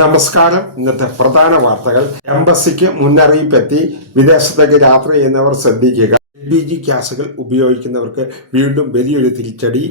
നമസ്കാരം. ഇന്നത്തെ പ്രധാന വാർത്തകൾ. എംബസിക്ക് മുന്നറിയിപ്പെത്തി, വിദേശത്തേക്ക് യാത്ര ചെയ്യുന്നവർ ശ്രദ്ധിക്കുക. LPG ഗ്യാസുകൾ ഉപയോഗിക്കുന്നവർക്ക് വീണ്ടും വലിയൊരു തിരിച്ചടി.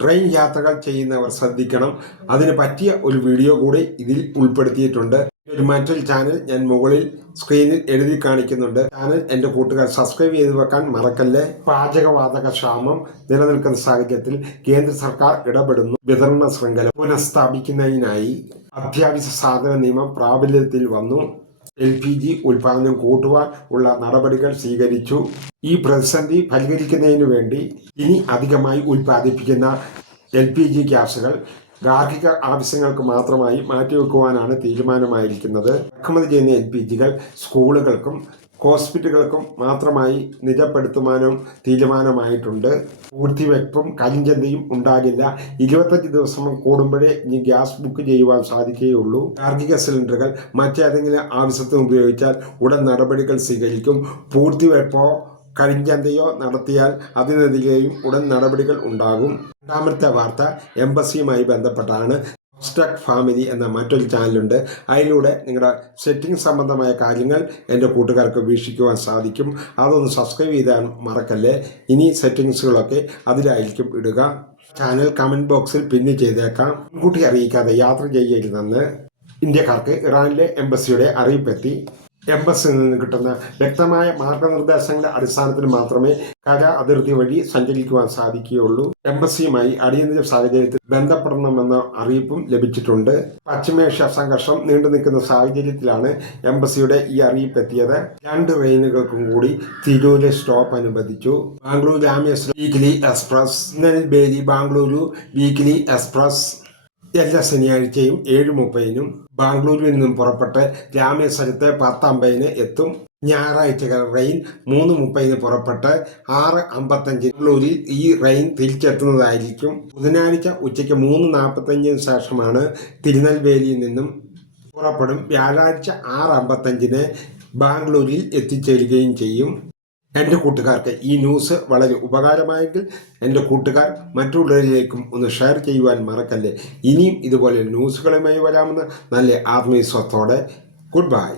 ട്രെയിൻ യാത്രകൾ ചെയ്യുന്നവർ ശ്രദ്ധിക്കണം. അതിന് പറ്റിയ ഒരു വീഡിയോ കൂടി ഇതിൽ ഉൾപ്പെടുത്തിയിട്ടുണ്ട്. ഒരു മറ്റൊരു ചാനൽ ഞാൻ മുകളിൽ സ്ക്രീനിൽ എഴുതി കാണിക്കുന്നുണ്ട്. ചാനൽ എന്റെ കൂട്ടുകാർ സബ്സ്ക്രൈബ് ചെയ്ത് വെക്കാൻ മറക്കല്ലേ. പാചകവാതക ക്ഷാമം നിലനിൽക്കുന്ന സാഹചര്യത്തിൽ കേന്ദ്ര സർക്കാർ ഇടപെടുന്നു. വിതരണ ശൃംഖല പുനഃസ്ഥാപിക്കുന്നതിനായി അത്യാവശ്യ സാധന നിയമം പ്രാബല്യത്തിൽ വന്നു. LPG ഉൽപാദനം കൂട്ടുവാൻ ഉള്ള നടപടികൾ സ്വീകരിച്ചു. ഈ പ്രതിസന്ധി പരിഹരിക്കുന്നതിനു വേണ്ടി ഇനി അധികമായി ഉൽപ്പാദിപ്പിക്കുന്ന LPG ഗ്യാസുകൾ ഗാർഹിക ആവശ്യങ്ങൾക്ക് മാത്രമായി മാറ്റിവെക്കുവാനാണ് തീരുമാനമായിരിക്കുന്നത്. ഇറക്കുമതി ചെയ്യുന്ന LPGകൾ സ്കൂളുകൾക്കും ഹോസ്പിറ്റലുകൾക്കും മാത്രമായി നിജപ്പെടുത്തുവാനും തീരുമാനമായിട്ടുണ്ട്. പൂർത്തിവെപ്പും കരിഞ്ചന്തയും ഉണ്ടാകില്ല. 25 ദിവസം കൂടുമ്പോഴേ ഇനി ഗ്യാസ് ബുക്ക് ചെയ്യുവാൻ സാധിക്കുകയുള്ളൂ. ഗാർഹിക സിലിണ്ടറുകൾ മറ്റേതെങ്കിലും ആവശ്യത്തിന് ഉപയോഗിച്ചാൽ ഉടൻ നടപടികൾ സ്വീകരിക്കും. പൂർത്തിവെപ്പോ കരിഞ്ചന്തയോ നടത്തിയാൽ അതിനെതിരെയും ഉടൻ നടപടികൾ ഉണ്ടാകും. രണ്ടാമത്തെ വാർത്ത എംബസിയുമായി ബന്ധപ്പെട്ടാണ്. സ്റ്റക്ക് ഫാമിലി എന്ന മറ്റൊരു ചാനലുണ്ട്. അതിലൂടെ നിങ്ങളുടെ സെറ്റിംഗ് സംബന്ധമായ കാര്യങ്ങൾ എൻ്റെ കൂട്ടുകാർക്ക് വീക്ഷിക്കുവാൻ സാധിക്കും. അതൊന്ന് സബ്സ്ക്രൈബ് ചെയ്താൽ മറക്കല്ലേ. ഇനി സെറ്റിങ്സുകളൊക്കെ അതിലായിരിക്കും ഇടുക. ചാനൽ കമൻറ്റ് ബോക്സിൽ പിൻ ചെയ്തേക്കാം. മുൻകൂട്ടി അറിയിക്കാതെ യാത്ര ചെയ്യരുതെന്ന് ഇന്ത്യക്കാർക്ക് ഇറാനിലെ എംബസിയുടെ അറിയിപ്പെത്തി. എംബസിയിൽ നിന്ന് കിട്ടുന്ന വ്യക്തമായ മാർഗനിർദ്ദേശങ്ങളുടെ അടിസ്ഥാനത്തിൽ മാത്രമേ കര അതിർത്തി വഴി സഞ്ചരിക്കുവാൻ സാധിക്കുകയുള്ളൂ. എംബസിയുമായി അടിയന്തര സാഹചര്യത്തിൽ ബന്ധപ്പെടണമെന്ന അറിയിപ്പും ലഭിച്ചിട്ടുണ്ട്. പശ്ചിമേഷ്യ സംഘർഷം നീണ്ടു നിൽക്കുന്ന സാഹചര്യത്തിലാണ് എംബസിയുടെ ഈ അറിയിപ്പ് എത്തിയത്. 2 ട്രെയിനുകൾക്കും കൂടി തിരൂര് സ്റ്റോപ്പ് അനുവദിച്ചു. ബാംഗ്ലൂർ രാമേശ്വരം വീക്ക്ലി എക്സ്പ്രസ്, നെൽബേലി ബാംഗ്ലൂരു വീക്ക്ലി എക്സ്പ്രസ് എല്ലാ ശനിയാഴ്ചയും 7:30 ബാംഗ്ലൂരിൽ നിന്നും പുറപ്പെട്ട് രാമേശ്വരത്ത് 10:50 എത്തും. ഞായറാഴ്ചകൾ റെയിൻ 3:30 പുറപ്പെട്ട് 6:55 ബാംഗ്ലൂരിൽ ഈ റെയിൻ തിരിച്ചെത്തുന്നതായിരിക്കും. ബുധനാഴ്ച ഉച്ചയ്ക്ക് 3:45 ശേഷമാണ് തിരുനെൽവേലിയിൽ നിന്നും പുറപ്പെടും. വ്യാഴാഴ്ച 6:55 ബാംഗ്ലൂരിൽ എത്തിച്ചേരുകയും ചെയ്യും. എൻ്റെ കൂട്ടുകാർക്ക് ഈ ന്യൂസ് വളരെ ഉപകാരമായെങ്കിൽ എൻ്റെ കൂട്ടുകാർ മറ്റുള്ളവരിലേക്കും ഒന്ന് ഷെയർ ചെയ്യുവാൻ മറക്കല്ലേ. ഇനിയും ഇതുപോലെ ന്യൂസുകളുമായി വരാമെന്ന് നല്ല ആത്മവിശ്വാസത്തോടെ. Good bye.